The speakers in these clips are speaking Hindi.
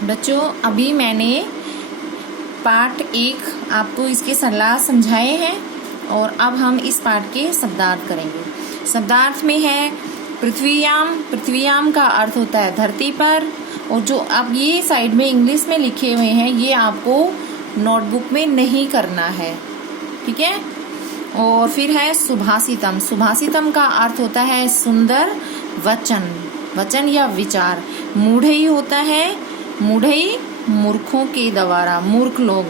बच्चों, अभी मैंने पार्ट 1 आपको इसके सलाह समझाए हैं और अब हम इस पार्ट के शब्दार्थ करेंगे। शब्दार्थ में है पृथ्वीयाम। पृथ्वीयाम का अर्थ होता है धरती पर, और जो अब ये साइड में इंग्लिश में लिखे हुए हैं ये आपको नोटबुक में नहीं करना है, ठीक है। और फिर है सुभाषितम। सुभाषितम का अर्थ होता है सुंदर वचन, वचन या विचार। मूढ़ई होता है, मूढ़ई मूर्खों के द्वारा, मूर्ख लोग।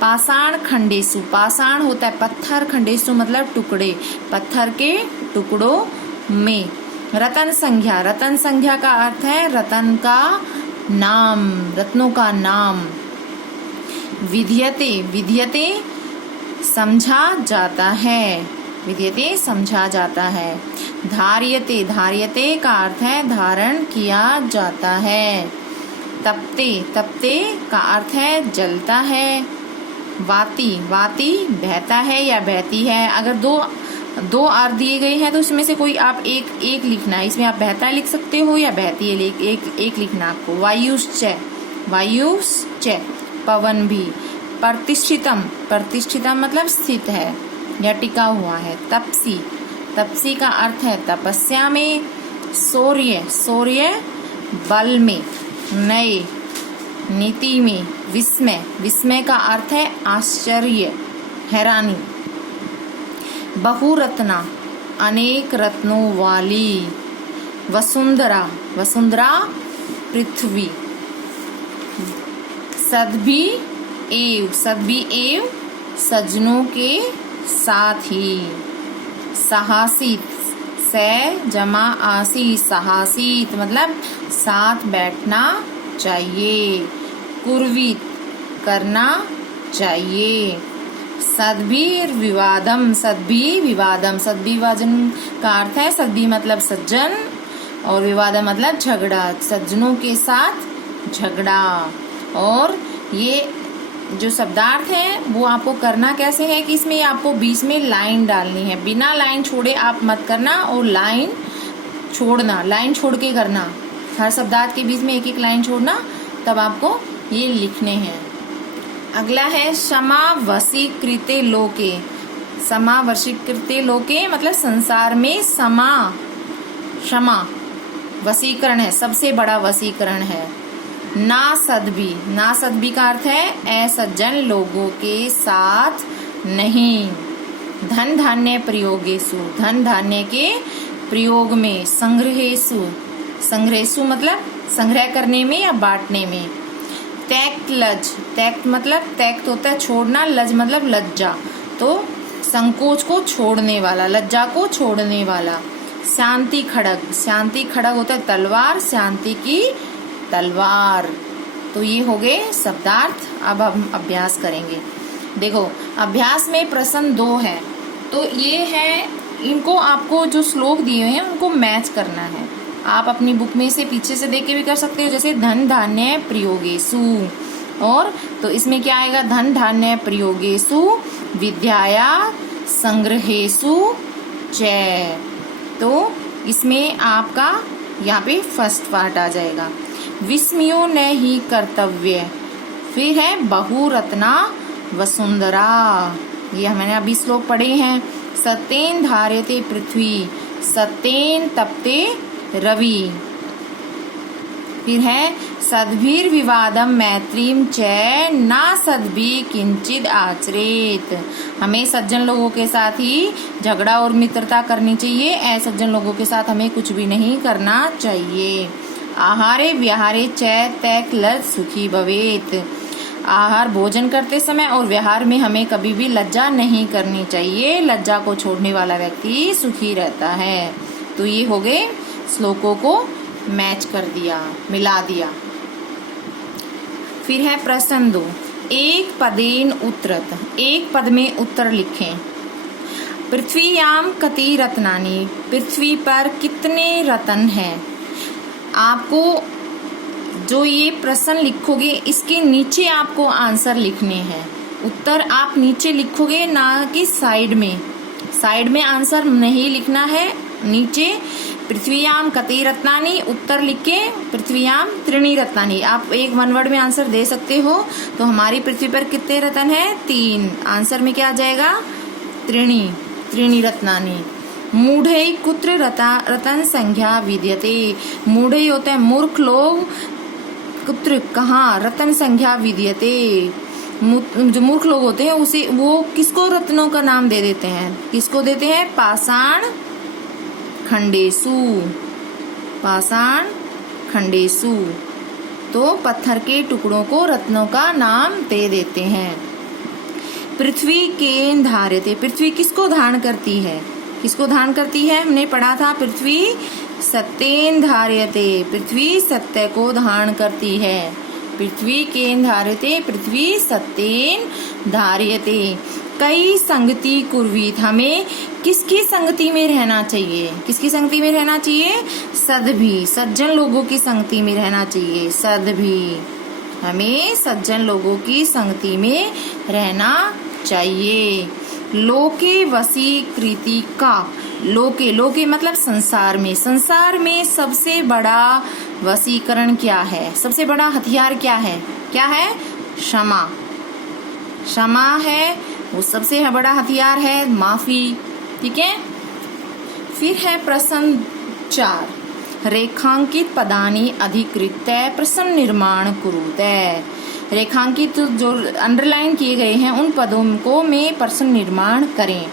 पाषाण खंडेसु, पाषाण होता है पत्थर, खंडेसु मतलब टुकड़े, पत्थर के टुकड़ों में। रतन संज्ञा, रतन संज्ञा का अर्थ है रतन का नाम, रत्नों का नाम। विधीयते, विधीयते समझा जाता है, विधीयते समझा जाता है। धार्यते, धार्यते का अर्थ है धारण किया जाता है। तपते, तपते का अर्थ है जलता है। वाति, वाति बहता है या बहती है। अगर दो अर्थ दिए गए हैं तो इसमें से कोई आप एक लिखना है। इसमें आप बहता लिख सकते हो या बहती है, एक लिखना आपको। वायुश्च, वायुश्च पवन भी। प्रतिष्ठितम, प्रतिष्ठितम मतलब स्थित है या टिका हुआ है। तपसी, तपसी का अर्थ है तपस्या में। शौर्य, शौर्य बल में, नए, नीति में। विस्मय, विस्मय का अर्थ है आश्चर्य, हैरानी। बहुरत्ना अनेक रत्नों वाली। वसुंधरा, वसुंधरा पृथ्वी। सद्भी एव, सद्भी एव सज्जनों के साथ ही। साहसित, से जमा आसी, साहसित मतलब साथ बैठना चाहिए। कुर्वित करना चाहिए। सद्भिर विवादम, सद्भी विवादम, सद्भी विवादम का अर्थ है सद्भी मतलब सज्जन और विवादम मतलब झगड़ा, सज्जनों के साथ झगड़ा। और ये जो शब्दार्थ है वो आपको करना कैसे है कि इसमें आपको बीच में लाइन डालनी है, बिना लाइन छोड़े आप मत करना, और लाइन छोड़ना, लाइन छोड़ के करना। हर शब्दार्थ के बीच में एक एक लाइन छोड़ना, तब आपको ये लिखने हैं। अगला है समावशीकृते लोके। समावशीकृते लोके मतलब संसार में समा, क्षमा वशीकरण है, सबसे बड़ा वशीकरण है। ना सद्भी, ना सद्भी का अर्थ है असज्जन लोगों के साथ नहीं। धन धान्य प्रयोगेषु, धन धान्य के प्रयोग में। संग्रहेषु, संग्रहेषु मतलब संग्रह करने में या बांटने में। त्यक्त लज, त्यक्त मतलब त्यक्त होता है छोड़ना, लज मतलब लज्जा, तो संकोच को छोड़ने वाला, लज्जा को छोड़ने वाला। शांति खड़ग, शांति खड़ग होता है तलवार, शांति की तलवार। तो ये हो गए शब्दार्थ। अब हम अभ्यास करेंगे। देखो अभ्यास में प्रश्न 2 है, तो ये है, इनको आपको जो श्लोक दिए हैं उनको मैच करना है। आप अपनी बुक में से पीछे से देख के भी कर सकते हो, जैसे धन धान्य प्रयोगेषु, और तो इसमें क्या आएगा, धन धान्य प्रयोगेषु विद्याया संग्रहेषु च। तो इसमें आपका यहाँ पे फर्स्ट पार्ट आ जाएगा। विस्मयो न ही कर्तव्य। फिर है बहुरत्ना वसुंधरा, ये मैंने अभी श्लोक पढ़े हैं। सत्येन धार्यते पृथ्वी, सत्येन तपते रवि। फिर है सद्भिर विवादम मैत्रीम च ना सद्भि किंचिद आचरेत। हमें सज्जन लोगों के साथ ही झगड़ा और मित्रता करनी चाहिए, असज्जन लोगों के साथ हमें कुछ भी नहीं करना चाहिए। आहारे व्यहारे च तैक लज सुखी भवेत। आहार भोजन करते समय और व्यवहार में हमें कभी भी लज्जा नहीं करनी चाहिए, लज्जा को छोड़ने वाला व्यक्ति सुखी रहता है। तो ये हो गए, श्लोकों को मैच कर दिया, मिला दिया। फिर है प्रश्न 2। एक पदेन उत्तरत, एक पद में उत्तर लिखें। पृथ्वीयाम कति रत्नानि, पृथ्वी पर कितने रतन हैं। आपको जो ये प्रश्न लिखोगे इसके नीचे आपको आंसर लिखने हैं। उत्तर आप नीचे लिखोगे, ना कि साइड में। साइड में आंसर नहीं लिखना है, नीचे पृथ्वीयाम कति रत्नानि, उत्तर लिख के पृथ्वीयाम त्रीणि रत्नानि। आप एक वन वर्ड में आंसर दे सकते हो। तो हमारी पृथ्वी पर कितने रत्न है? 3। आंसर में क्या आ जाएगा? त्रीणि रत्नानि। मूढ़ै कुत्र रतन संख्या विद्यते। मूढ़ै होते हैं मूर्ख लोग, कुत्र कहाँ, रतन संख्या विद्यते, जो मूर्ख लोग होते हैं उसे वो किसको रत्नों का नाम दे देते हैं? किसको देते हैं? पाषाण खंडेसु, पाषाण खंडेसु। तो पत्थर के टुकड़ों को रत्नों का नाम दे देते हैं। पृथ्वी केन धार्यते। पृथ्वी किसको धारण करती है? किसको धारण करती है? हमने पढ़ा था पृथ्वी सत्येन धार्यते। पृथ्वी सत्य को धारण करती है। पृथ्वी केन धार्यते, पृथ्वी सत्येन धार्यते। कई संगति कुर्वीत। हमें किसकी संगति में रहना चाहिए? किसकी संगति में रहना चाहिए? सद्भी, सज्जन लोगों की संगति में रहना चाहिए। सद्भी, हमें सज्जन लोगों की संगति में रहना चाहिए। लोके वशीकृति का। लोके, लोके मतलब संसार में। संसार में सबसे बड़ा वशीकरण क्या है? सबसे बड़ा हथियार क्या है? क्या है? क्षमा। क्षमा है वो सबसे बड़ा हथियार है, माफी। ठीक है। फिर है प्रश्न 4। रेखांकित पदानि अधिकृत्य प्रश्न निर्माण कुरुते। रेखांकित जो अंडरलाइन किए गए हैं उन पदों को में प्रश्न निर्माण करें।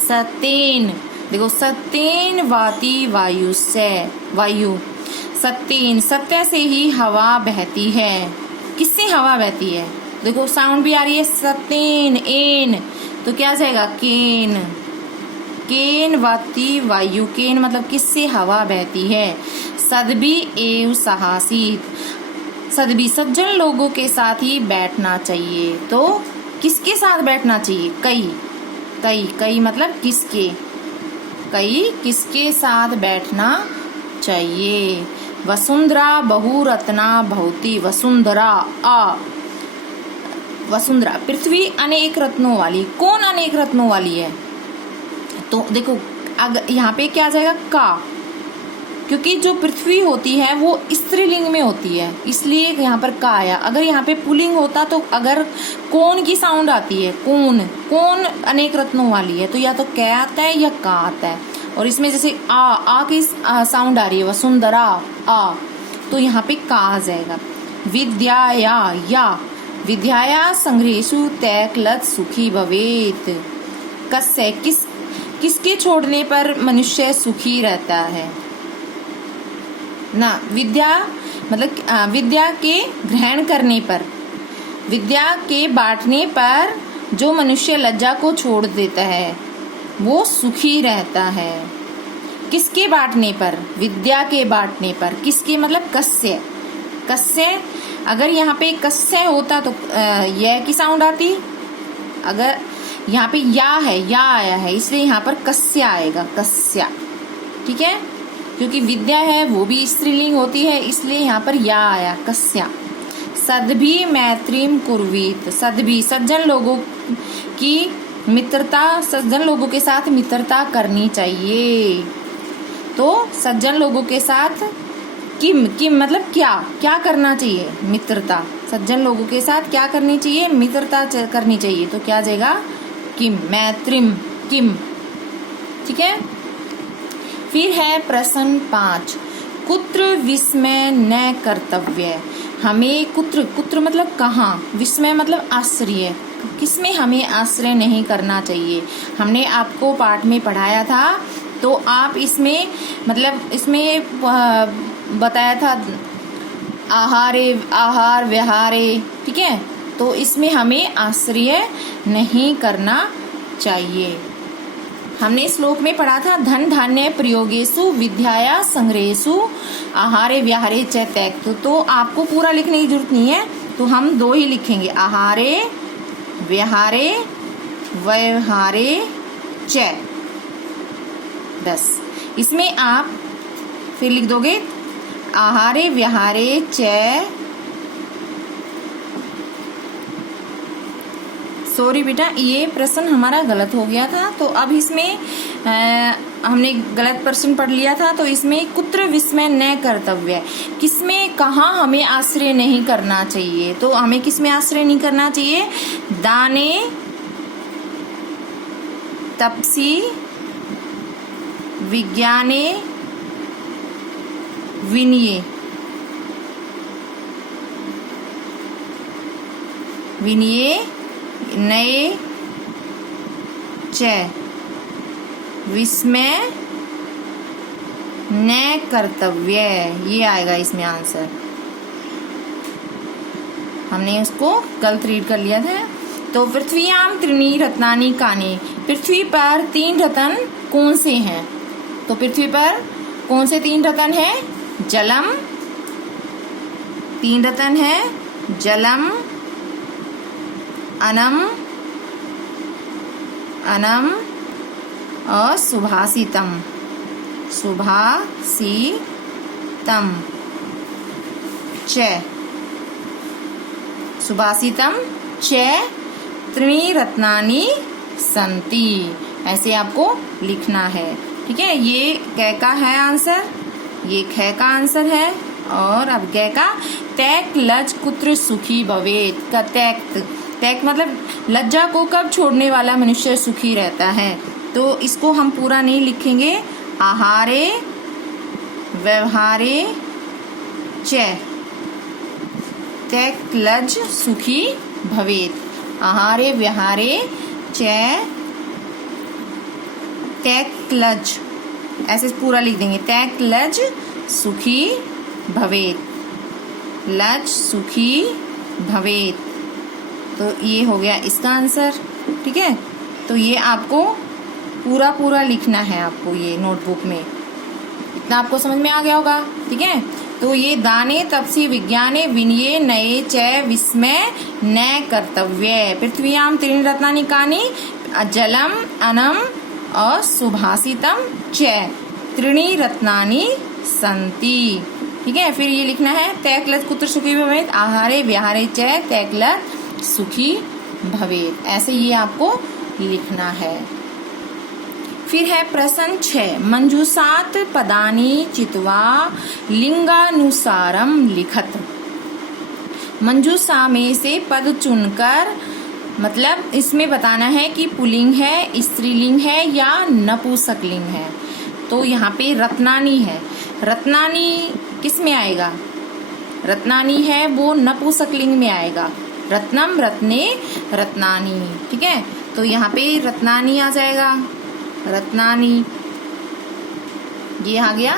सत्येन, देखो सत्येन वाति वायुस्य, वायु। सत्येन, सत्य से ही हवा बहती है। किससे हवा बहती है? देखो साउंड भी आ रही है, सत्येन, एन, तो क्या जाएगा? केन। केन वाति वायु। केन मतलब किससे हवा बहती है। सद्भी एव साहसीत। सद्भी, सज्जन लोगों के साथ ही बैठना चाहिए। तो किसके साथ बैठना चाहिए? कई। कई, कई मतलब किसके? कई किसके साथ बैठना चाहिए। वसुंधरा बहुरत्ना भवती। वसुंधरा, आ वसुंधरा, पृथ्वी अनेक रत्नों वाली। कौन अनेक रत्नों वाली है? तो देखो अगर यहाँ पे क्या आ जाएगा? का, क्योंकि जो पृथ्वी होती है वो स्त्रीलिंग में होती है, इसलिए यहाँ पर का आया। अगर यहाँ पे पुल्लिंग होता तो अगर कौन की साउंड आती है, कौन, कौन अनेक रत्नों वाली है, तो या तो कै आता है या का आता है। और इसमें जैसे आ की साउंड आ रही है, वसुंधरा आ, तो यहाँ पे का आ जाएगा। विद्याया, या विद्याया संग्रहेषु तैक्लत सुखी भवेत। कस्य, किसके छोड़ने पर मनुष्य सुखी रहता है ना। विद्या मतलब विद्या के ग्रहण करने पर, विद्या के बांटने पर जो मनुष्य लज्जा को छोड़ देता है वो सुखी रहता है। किसके बांटने पर? विद्या के बांटने पर। किसके मतलब कस्य। कस्य, अगर यहाँ पे कस्य होता तो यह की साउंड आती। अगर यहाँ पे या है, या आया है, इसलिए यहाँ पर कस्य आएगा, कस्या। ठीक है, क्योंकि विद्या है वो भी स्त्रीलिंग होती है, इसलिए यहाँ पर या आया, कस्या। सद्भी मैत्रीम कुर्वीत। सद्भी, सज्जन लोगों की मित्रता, सज्जन लोगों के साथ मित्रता करनी चाहिए। तो सज्जन लोगों के साथ किम, किम मतलब क्या, क्या करना चाहिए? मित्रता। सज्जन लोगों के साथ क्या करनी चाहिए? मित्रता करनी चाहिए। तो क्या जाएगा? किम, मैत्रीम, किम। ठीक है। फिर है प्रश्न 5। कुत्र विस्मय न कर्तव्य। हमें कुत्र, कुत्र मतलब कहाँ, विस्मय मतलब आश्चर्य, किसमें हमें आश्रय नहीं करना चाहिए। हमने आपको पाठ में पढ़ाया था, तो आप इसमें मतलब इसमें बताया था आहारे, आहार व्यहारे। ठीक है, तो इसमें हमें आश्रय नहीं करना चाहिए। हमने श्लोक में पढ़ा था धन धान्य प्रयोगेषु विद्याया संग्रहेषु आहारे व्यहारे च त्यक्त। तो आपको पूरा लिखने की जरूरत नहीं है, तो हम 2 ही लिखेंगे, आहारे व्यहारे व्यहारे च। बस इसमें आप फिर लिख दोगे आहारे व्यहारे च। सॉरी बेटा, ये प्रश्न हमारा गलत हो गया था, तो अब इसमें हमने गलत प्रश्न पढ़ लिया था, तो इसमें कुत्र विस्मय न कर्तव्य, किसमें कहाँ हमें आश्रय नहीं करना चाहिए। तो हमें किसमें आश्रय नहीं करना चाहिए? दाने तपसी विज्ञाने विनये, विनये नये च विस्मय न कर्तव्य, ये आएगा इसमें आंसर। हमने उसको गलत रीड कर लिया था। तो पृथ्वीयाम त्रीणि रत्नानि कानि, पृथ्वी पर 3 रत्न कौन से हैं? तो पृथ्वी पर कौन से 3 रत्न हैं? जलम, 3 रत्न है जलम, अनम, अनम और सुभाषितम, सुभाषितम च, सुभाषितम च त्रीणि रत्नानि सन्ति, ऐसे आपको लिखना है। ठीक है, ये क का है आंसर, ये ख का आंसर है। और अब ग का तैक लज कुत्र सुखी भवेत का तैक मतलब लज्जा को कब छोड़ने वाला मनुष्य सुखी रहता है। तो इसको हम पूरा नहीं लिखेंगे। आहारे व्यवहारे च तैक लज सुखी भवेत, आहारे व्यवहारे च तैक लज, ऐसे पूरा लिख देंगे। तैक लज सुखी भवेत, लज सुखी भवेत। तो ये हो गया इसका आंसर। ठीक है, तो ये आपको पूरा लिखना है आपको ये नोटबुक में। इतना आपको समझ में आ गया होगा। ठीक है, तो ये दाने तपसी विज्ञाने विनये नये च विस्मय न कर्तव्य, पृथ्व्याम त्रीणि रत्नानि कानि, जलम, अनम और सुभाषितम च त्रीणि रत्नानि सन्ति। ठीक है, फिर ये लिखना है तैक लज कुत्र सुखी भवेत, आहारे व्यवहारे च तैक लज सुखी भवेत, ऐसे ये आपको लिखना है। फिर है प्रश्न 6, मंजूषात पदानि चित्वा लिंगानुसारम लिखत, मंजूषा में से पद चुनकर, मतलब इसमें बताना है कि पुल्लिंग है, स्त्रीलिंग है या नपुंसकलिंग है। तो यहाँ पे रत्नानी है, रत्नानी किस में आएगा? रत्नानी है वो नपुंसकलिंग में आएगा, रत्नम, रत्ने, रत्नानी। ठीक है, तो यहाँ पे रत्नानी आ जाएगा, रत्नानी ये आ गया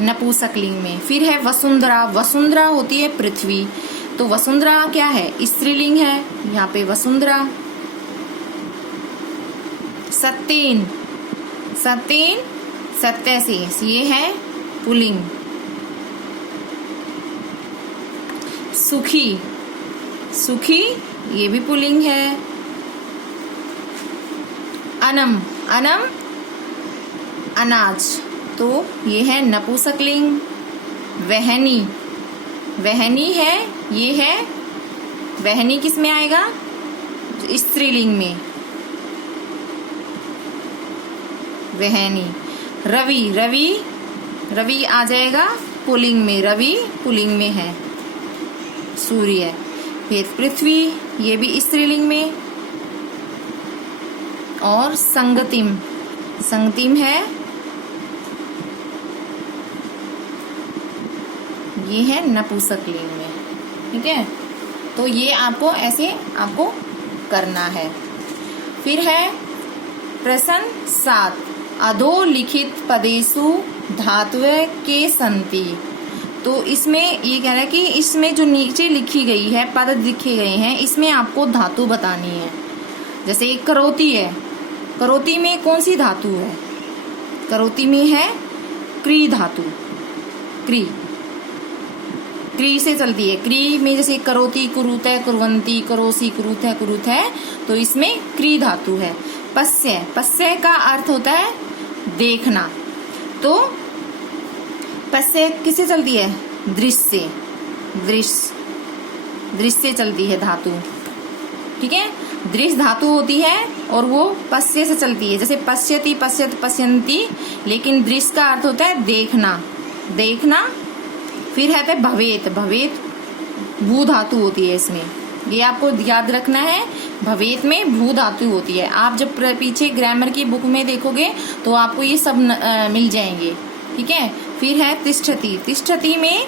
नपुंसकलिंग में। फिर है वसुंधरा, वसुंधरा होती है पृथ्वी, तो वसुंधरा क्या है? स्त्रीलिंग है, यहाँ पे वसुंधरा। सत्येन, सत्येन सत्य से, ये है पुल्लिंग। सुखी, सुखी ये भी पुल्लिंग है। अनम, अनम अनाज, तो ये है नपुंसकलिंग। वहनी, वहनी है, ये है वहनी किस में आएगा? स्त्रीलिंग में, वहनी। रवि, रवि, रवि आ जाएगा पुल्लिंग में, रवि पुल्लिंग में है, सूर्य। फिर पृथ्वी, ये भी स्त्रीलिंग में। और संगतिम, संगतिम है, ये है नपुंसकलिंग में। ठीक है, तो ये आपको ऐसे आपको करना है। फिर है प्रश्न 7, अधोलिखित पदेषु धातुः के सन्ति। तो इसमें ये कह रहा है कि इसमें जो नीचे लिखी गई है, पद लिखे गए हैं, इसमें आपको धातु बतानी है। जैसे एक करोती है, करोती में कौन सी धातु है? करोती में है क्री धातु, क्री, क्री से चलती है। क्री में जैसे करोती, कुरुतै, कुर्वन्ति, करोसी, कुरुतै, कुरुतै, तो इसमें क्री धातु है। पश्य, पश्य का अर्थ होता है देखना, तो पश्य किससे चलती है? दृश्य से, दृश्य, दृश्य से चलती है धातु। ठीक है। दृश धातु होती है और वो पश्य से चलती है, जैसे पश्यति, पश्यत, पश्यन्ति, लेकिन दृश का अर्थ होता है देखना, देखना। फिर है भवेत, भवेत भू धातु होती है इसमें, ये आपको याद रखना है। भवेत में भू धातु होती है। आप जब पीछे ग्रामर की बुक में देखोगे तो आपको ये सब मिल जाएंगे, ठीक है। फिर है तिष्ठति, तिष्ठति में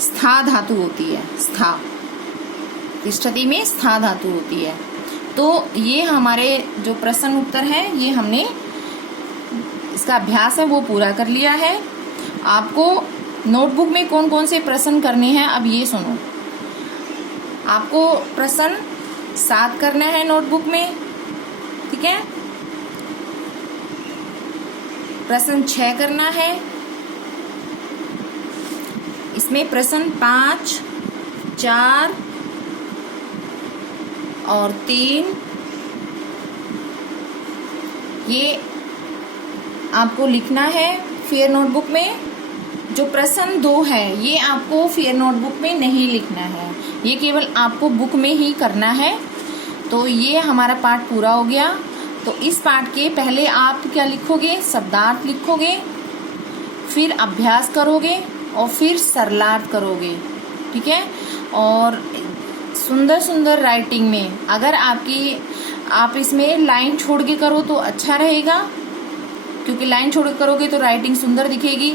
स्था धातु होती है, स्था, तिष्ठति में स्था धातु होती है। तो ये हमारे जो प्रश्न उत्तर है, ये हमने इसका अभ्यास है वो पूरा कर लिया है। आपको नोटबुक में कौन कौन से प्रश्न करने हैं अब ये सुनो। आपको प्रश्न 7 करना है नोटबुक में, ठीक है। प्रश्न 6 करना है, इसमें प्रश्न 5, 4 और 3 ये आपको लिखना है फेयर नोटबुक में। जो प्रश्न 2 है ये आपको फेयर नोटबुक में नहीं लिखना है, ये केवल आपको बुक में ही करना है। तो ये हमारा पार्ट पूरा हो गया। तो इस पार्ट के पहले आप क्या लिखोगे, शब्दार्थ लिखोगे, फिर अभ्यास करोगे और फिर सरलार्थ करोगे, ठीक है। और सुंदर सुंदर राइटिंग में अगर आप इसमें लाइन छोड़ के करो तो अच्छा रहेगा, क्योंकि लाइन छोड़ के करोगे तो राइटिंग सुंदर दिखेगी।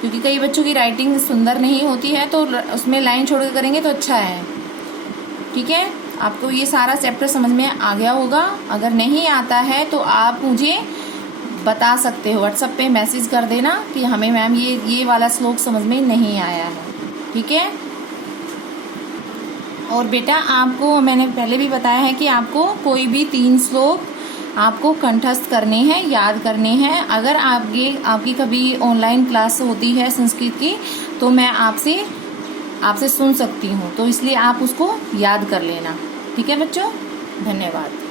क्योंकि कई बच्चों की राइटिंग सुंदर नहीं होती है, तो उसमें लाइन छोड़ के करेंगे तो अच्छा है, ठीक है। आपको ये सारा चैप्टर समझ में आ गया होगा। अगर नहीं आता है तो आप मुझे बता सकते हो, व्हाट्सएप पे मैसेज कर देना कि हमें मैम ये वाला श्लोक समझ में नहीं आया है, ठीक है। और बेटा आपको मैंने पहले भी बताया है कि आपको कोई भी 3 श्लोक आपको कंठस्थ करने हैं, याद करने हैं। अगर आपकी कभी ऑनलाइन क्लास होती है संस्कृत की तो मैं आपसे सुन सकती हूँ, तो इसलिए आप उसको याद कर लेना, ठीक है बच्चों। धन्यवाद।